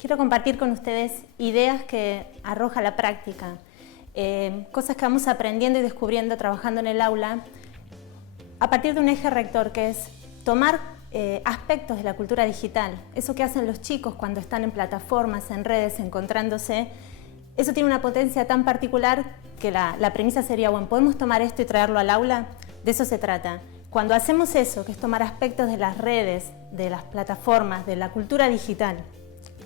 Quiero compartir con ustedes ideas que arroja la práctica, cosas que vamos aprendiendo y descubriendo trabajando en el aula a partir de un eje rector que es tomar aspectos de la cultura digital, eso que hacen los chicos cuando están en plataformas, en redes, encontrándose. Eso tiene una potencia tan particular que la premisa sería, bueno, ¿podemos tomar esto y traerlo al aula? De eso se trata. Cuando hacemos eso, que es tomar aspectos de las redes, de las plataformas, de la cultura digital,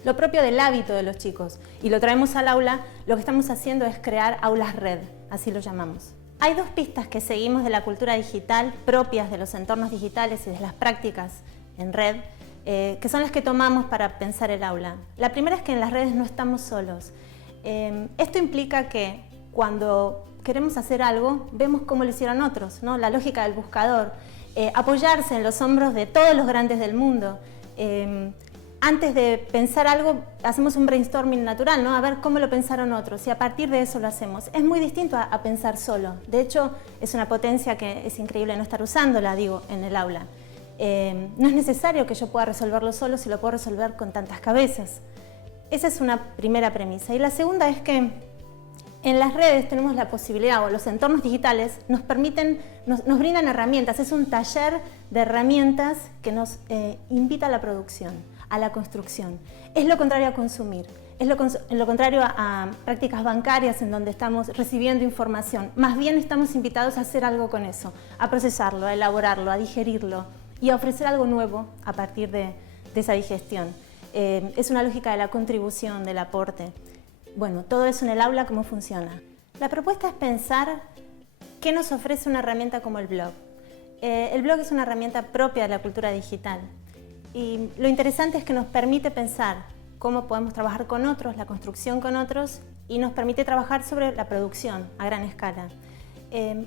lo propio del hábito de los chicos, y lo traemos al aula, lo que estamos haciendo es crear aulas red, así lo llamamos. Hay dos pistas que seguimos de la cultura digital propias de los entornos digitales y de las prácticas en red, que son las que tomamos para pensar el aula. La primera es que en las redes no estamos solos. Esto implica que cuando queremos hacer algo, vemos cómo lo hicieron otros, ¿no? La lógica del buscador, apoyarse en los hombros de todos los grandes del mundo. Antes de pensar algo, hacemos un brainstorming natural, ¿no? A ver cómo lo pensaron otros y a partir de eso lo hacemos. Es muy distinto a pensar solo. De hecho, es una potencia que es increíble no estar usándola, digo, en el aula. No es necesario que yo pueda resolverlo solo si lo puedo resolver con tantas cabezas. Esa es una primera premisa. Y la segunda es que en las redes tenemos la posibilidad, o los entornos digitales nos brindan herramientas. Es un taller de herramientas que nos invita a la producción, a la construcción. Es lo contrario a consumir, es lo contrario a prácticas bancarias en donde estamos recibiendo información. Más bien estamos invitados a hacer algo con eso, a procesarlo, a elaborarlo, a digerirlo y a ofrecer algo nuevo a partir de esa digestión. Es una lógica de la contribución, del aporte. Bueno, todo eso en el aula, ¿cómo funciona? La propuesta es pensar qué nos ofrece una herramienta como el blog. El blog es una herramienta propia de la cultura digital. Y lo interesante es que nos permite pensar cómo podemos trabajar con otros, la construcción con otros, y nos permite trabajar sobre la producción a gran escala.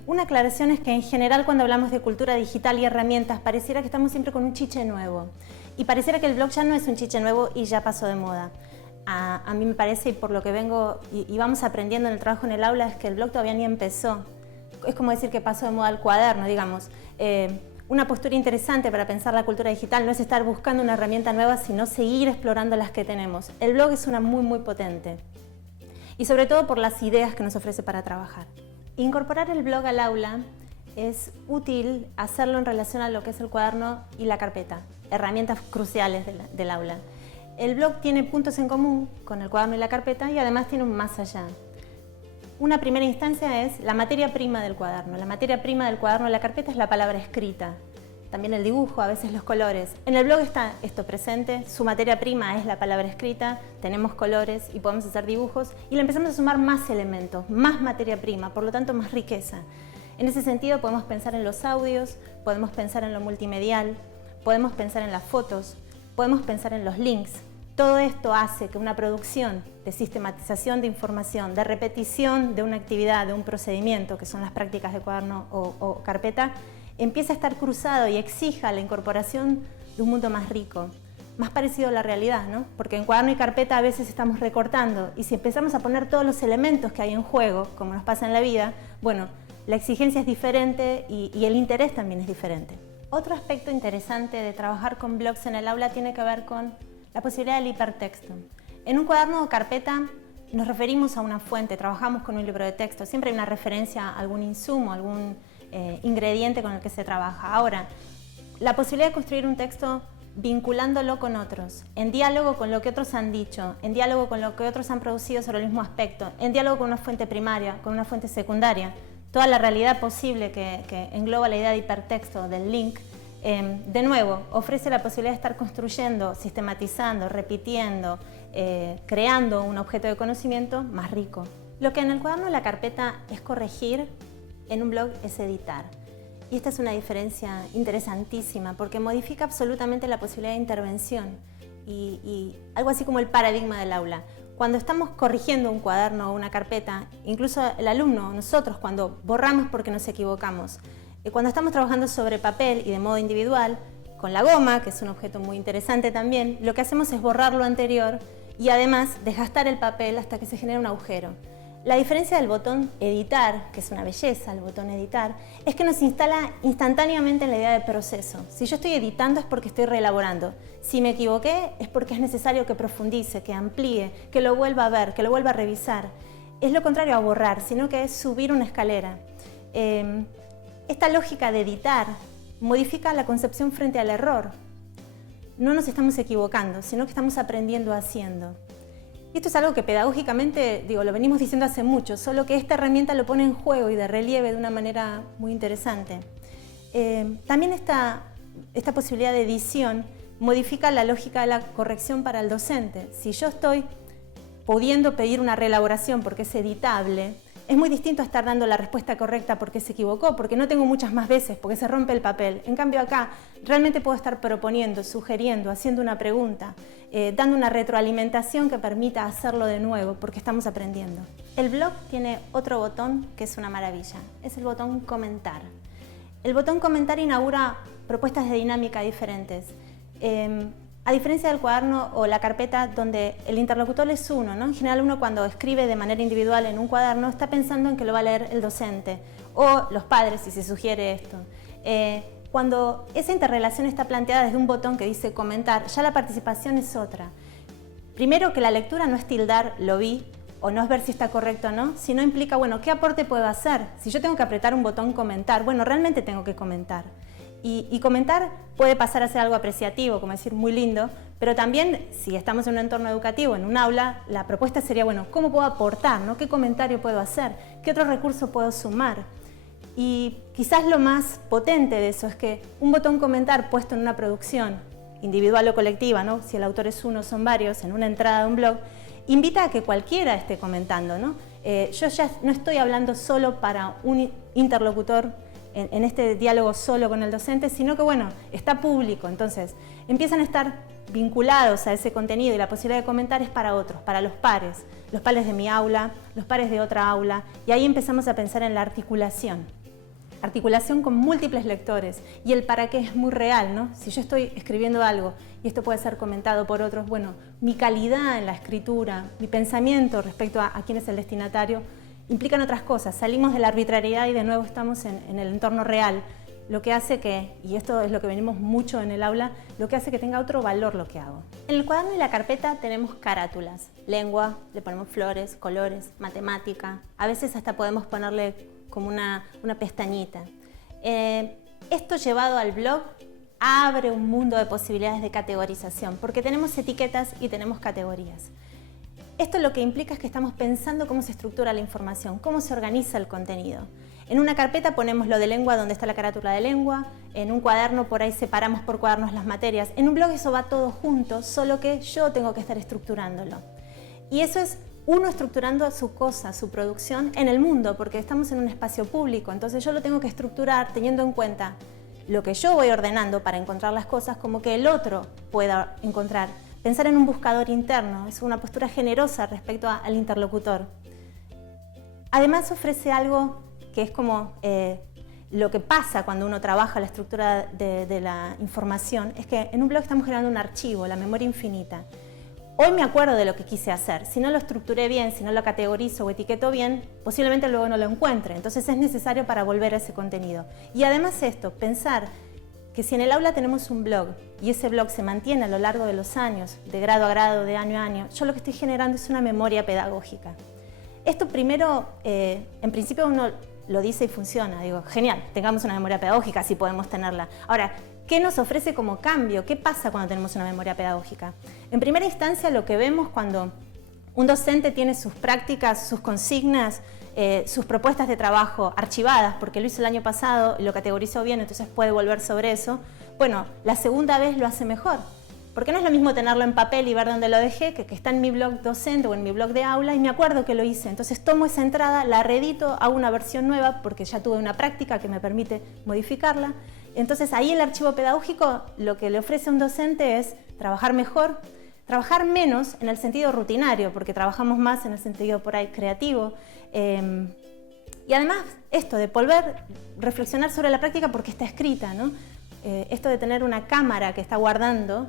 Una aclaración es que en general cuando hablamos de cultura digital y herramientas pareciera que estamos siempre con un chiche nuevo. Y pareciera que el blog ya no es un chiche nuevo y ya pasó de moda. A mí me parece, y por lo que vengo y vamos aprendiendo en el trabajo en el aula, es que el blog todavía ni empezó. Es como decir que pasó de moda el cuaderno, digamos. Una postura interesante para pensar la cultura digital no es estar buscando una herramienta nueva, sino seguir explorando las que tenemos. El blog es una muy potente. Y sobre todo por las ideas que nos ofrece para trabajar. Incorporar el blog al aula es útil hacerlo en relación a lo que es el cuaderno y la carpeta, herramientas cruciales del aula. El blog tiene puntos en común con el cuaderno y la carpeta y además tiene un más allá. Una primera instancia es la materia prima del cuaderno. La materia prima del cuaderno y la carpeta es la palabra escrita. También el dibujo, a veces los colores. En el blog está esto presente, su materia prima es la palabra escrita, tenemos colores y podemos hacer dibujos y le empezamos a sumar más elementos, más materia prima, por lo tanto más riqueza. En ese sentido podemos pensar en los audios, podemos pensar en lo multimedial, podemos pensar en las fotos, podemos pensar en los links. Todo esto hace que una producción de sistematización de información, de repetición de una actividad, de un procedimiento, que son las prácticas de cuaderno o carpeta, empiece a estar cruzado y exija la incorporación de un mundo más rico, más parecido a la realidad, ¿no? Porque en cuaderno y carpeta a veces estamos recortando y si empezamos a poner todos los elementos que hay en juego, como nos pasa en la vida, bueno, la exigencia es diferente y el interés también es diferente. Otro aspecto interesante de trabajar con blogs en el aula tiene que ver con la posibilidad del hipertexto. En un cuaderno o carpeta nos referimos a una fuente, trabajamos con un libro de texto, siempre hay una referencia a algún insumo, algún ingrediente con el que se trabaja. Ahora, la posibilidad de construir un texto vinculándolo con otros, en diálogo con lo que otros han dicho, en diálogo con lo que otros han producido sobre el mismo aspecto, en diálogo con una fuente primaria, con una fuente secundaria, toda la realidad posible que engloba la idea de hipertexto, del link, de nuevo, ofrece la posibilidad de estar construyendo, sistematizando, repitiendo, creando un objeto de conocimiento más rico. Lo que en el cuaderno o la carpeta es corregir, en un blog es editar. Y esta es una diferencia interesantísima porque modifica absolutamente la posibilidad de intervención y algo así como el paradigma del aula. Cuando estamos corrigiendo un cuaderno o una carpeta, incluso el alumno, nosotros, cuando borramos porque nos equivocamos, cuando estamos trabajando sobre papel y de modo individual, con la goma, que es un objeto muy interesante también, lo que hacemos es borrar lo anterior y además desgastar el papel hasta que se genera un agujero. La diferencia del botón editar, que es una belleza el botón editar, es que nos instala instantáneamente en la idea de proceso. Si yo estoy editando es porque estoy reelaborando. Si me equivoqué es porque es necesario que profundice, que amplíe, que lo vuelva a ver, que lo vuelva a revisar. Es lo contrario a borrar, sino que es subir una escalera. Esta lógica de editar modifica la concepción frente al error. No nos estamos equivocando, sino que estamos aprendiendo haciendo. Y esto es algo que pedagógicamente, lo venimos diciendo hace mucho, solo que esta herramienta lo pone en juego y de relieve de una manera muy interesante. También esta posibilidad de edición modifica la lógica de la corrección para el docente. Si yo estoy pudiendo pedir una reelaboración porque es editable, es muy distinto a estar dando la respuesta correcta porque se equivocó, porque no tengo muchas más veces, porque se rompe el papel. En cambio acá realmente puedo estar proponiendo, sugiriendo, haciendo una pregunta, dando una retroalimentación que permita hacerlo de nuevo, porque estamos aprendiendo. El blog tiene otro botón que es una maravilla, es el botón comentar. El botón comentar inaugura propuestas de dinámica diferentes. A diferencia del cuaderno o la carpeta donde el interlocutor es uno, ¿no? En general uno cuando escribe de manera individual en un cuaderno está pensando en que lo va a leer el docente o los padres si se sugiere esto. Cuando esa interrelación está planteada desde un botón que dice comentar, ya la participación es otra. Primero que la lectura no es tildar lo vi o no es ver si está correcto o no, sino implica, bueno, ¿qué aporte puedo hacer? Si yo tengo que apretar un botón comentar, bueno, realmente tengo que comentar. Y comentar puede pasar a ser algo apreciativo, como decir muy lindo, pero también si estamos en un entorno educativo, en un aula, la propuesta sería, bueno, ¿cómo puedo aportar? ¿No? ¿Qué comentario puedo hacer? ¿Qué otro recurso puedo sumar? Y quizás lo más potente de eso es que un botón comentar puesto en una producción individual o colectiva, ¿no? Si el autor es uno o son varios, en una entrada de un blog, invita a que cualquiera esté comentando, ¿no? Yo ya no estoy hablando solo para un interlocutor en este diálogo solo con el docente, sino que bueno, está público, entonces empiezan a estar vinculados a ese contenido y la posibilidad de comentar es para otros, para los pares de mi aula, los pares de otra aula, y ahí empezamos a pensar en la articulación con múltiples lectores, y el para qué es muy real, ¿no? Si yo estoy escribiendo algo y esto puede ser comentado por otros, bueno, mi calidad en la escritura, mi pensamiento respecto a quién es el destinatario, implican otras cosas, salimos de la arbitrariedad y de nuevo estamos en el entorno real, lo que hace que, y esto es lo que venimos mucho en el aula, lo que hace que tenga otro valor lo que hago. En el cuaderno y la carpeta tenemos carátulas, lengua, le ponemos flores, colores, matemática, a veces hasta podemos ponerle como una pestañita. Esto llevado al blog abre un mundo de posibilidades de categorización, porque tenemos etiquetas y tenemos categorías. Esto lo que implica es que estamos pensando cómo se estructura la información, cómo se organiza el contenido. En una carpeta ponemos lo de lengua donde está la carátula de lengua, en un cuaderno por ahí separamos por cuadernos las materias. En un blog eso va todo junto, solo que yo tengo que estar estructurándolo. Y eso es uno estructurando su cosa, su producción en el mundo, porque estamos en un espacio público, entonces yo lo tengo que estructurar teniendo en cuenta lo que yo voy ordenando para encontrar las cosas como que el otro pueda encontrar. Pensar en un buscador interno, es una postura generosa respecto al interlocutor. Además ofrece algo que es como lo que pasa cuando uno trabaja la estructura de la información, es que en un blog estamos generando un archivo, la memoria infinita. Hoy me acuerdo de lo que quise hacer, si no lo estructuré bien, si no lo categorizo o etiqueto bien, posiblemente luego no lo encuentre, entonces es necesario para volver a ese contenido. Y además esto, pensar que si en el aula tenemos un blog y ese blog se mantiene a lo largo de los años, de grado a grado, de año a año, yo lo que estoy generando es una memoria pedagógica. Esto primero, en principio uno lo dice y funciona, digo, genial, tengamos una memoria pedagógica, si podemos tenerla. Ahora, ¿qué nos ofrece como cambio? ¿Qué pasa cuando tenemos una memoria pedagógica? En primera instancia, lo que vemos cuando un docente tiene sus prácticas, sus consignas, sus propuestas de trabajo archivadas, porque lo hizo el año pasado y lo categorizó bien, entonces puede volver sobre eso. Bueno, la segunda vez lo hace mejor, porque no es lo mismo tenerlo en papel y ver dónde lo dejé, que está en mi blog docente o en mi blog de aula y me acuerdo que lo hice. Entonces tomo esa entrada, la reedito, hago una versión nueva porque ya tuve una práctica que me permite modificarla. Entonces ahí el archivo pedagógico lo que le ofrece a un docente es trabajar mejor, trabajar menos en el sentido rutinario, porque trabajamos más en el sentido por ahí creativo. Y además esto de volver a reflexionar sobre la práctica porque está escrita, ¿no? Esto de tener una cámara que está guardando,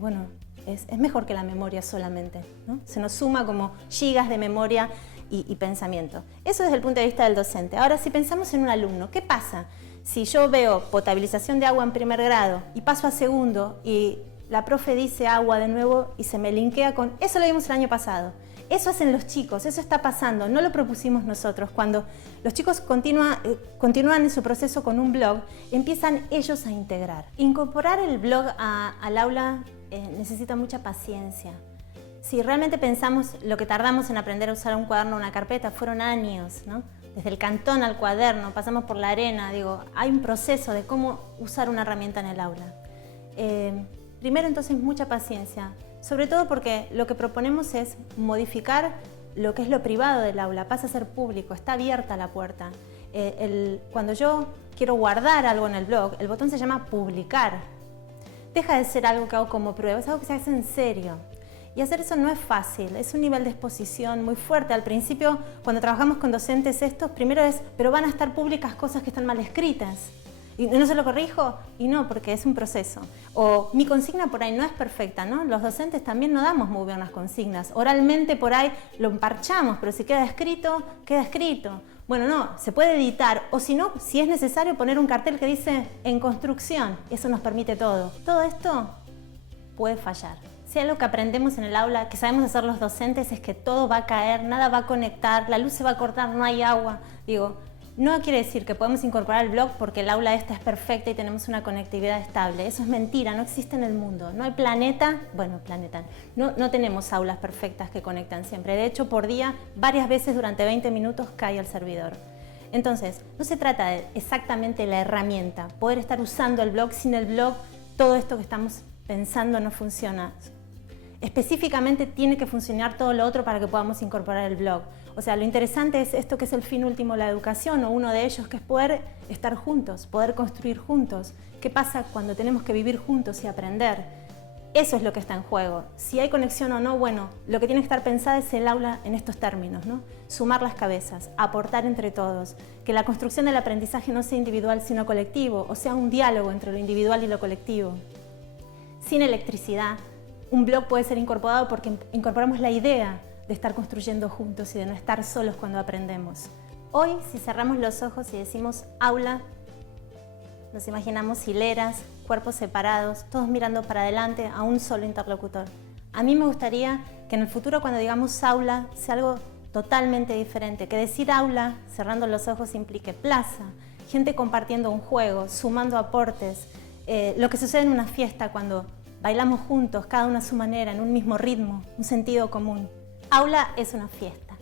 bueno, es mejor que la memoria solamente, ¿no? Se nos suma como gigas de memoria y pensamiento. Eso desde el punto de vista del docente. Ahora, si pensamos en un alumno, ¿qué pasa si yo veo potabilización de agua en primer grado y paso a segundo y la profe dice agua de nuevo y se me linkea con... Eso lo vimos el año pasado. Eso hacen los chicos, eso está pasando, no lo propusimos nosotros. Cuando los chicos continúan en su proceso con un blog, empiezan ellos a integrar. Incorporar el blog al aula necesita mucha paciencia. Si realmente pensamos lo que tardamos en aprender a usar un cuaderno o una carpeta, fueron años, ¿no? Desde el cantón al cuaderno, pasamos por la arena, hay un proceso de cómo usar una herramienta en el aula. Primero, entonces, mucha paciencia, sobre todo porque lo que proponemos es modificar lo que es lo privado del aula, pasa a ser público, está abierta la puerta. Cuando yo quiero guardar algo en el blog, el botón se llama publicar. Deja de ser algo que hago como prueba, es algo que se hace en serio. Y hacer eso no es fácil, es un nivel de exposición muy fuerte. Al principio, cuando trabajamos con docentes estos, primero es, pero van a estar públicas cosas que están mal escritas. ¿Y no se lo corrijo? Y no, porque es un proceso. O mi consigna por ahí no es perfecta, ¿no? Los docentes también no damos muy buenas consignas. Oralmente por ahí lo emparchamos, pero si queda escrito, queda escrito. Bueno, no, se puede editar, o si no, si es necesario, poner un cartel que dice en construcción. Eso nos permite todo. Todo esto puede fallar. Si algo que aprendemos en el aula, que sabemos hacer los docentes, es que todo va a caer, nada va a conectar, la luz se va a cortar, no hay agua. No quiere decir que podemos incorporar el blog porque el aula esta es perfecta y tenemos una conectividad estable. Eso es mentira, no existe en el mundo. No hay planeta, no tenemos aulas perfectas que conectan siempre. De hecho, por día, varias veces durante 20 minutos cae el servidor. Entonces, no se trata de exactamente la herramienta, poder estar usando el blog. Sin el blog, todo esto que estamos pensando no funciona. Específicamente tiene que funcionar todo lo otro para que podamos incorporar el blog. O sea, lo interesante es esto que es el fin último de la educación, o uno de ellos, que es poder estar juntos, poder construir juntos. ¿Qué pasa cuando tenemos que vivir juntos y aprender? Eso es lo que está en juego. Si hay conexión o no, bueno, lo que tiene que estar pensado es el aula en estos términos, ¿no? Sumar las cabezas, aportar entre todos, que la construcción del aprendizaje no sea individual sino colectivo, o sea, un diálogo entre lo individual y lo colectivo. Sin electricidad, un blog puede ser incorporado porque incorporamos la idea de estar construyendo juntos y de no estar solos cuando aprendemos. Hoy, si cerramos los ojos y decimos aula, nos imaginamos hileras, cuerpos separados, todos mirando para adelante a un solo interlocutor. A mí me gustaría que en el futuro, cuando digamos aula, sea algo totalmente diferente, que decir aula, cerrando los ojos, implique plaza, gente compartiendo un juego, sumando aportes, lo que sucede en una fiesta cuando bailamos juntos, cada uno a su manera, en un mismo ritmo, un sentido común. Aula es una fiesta.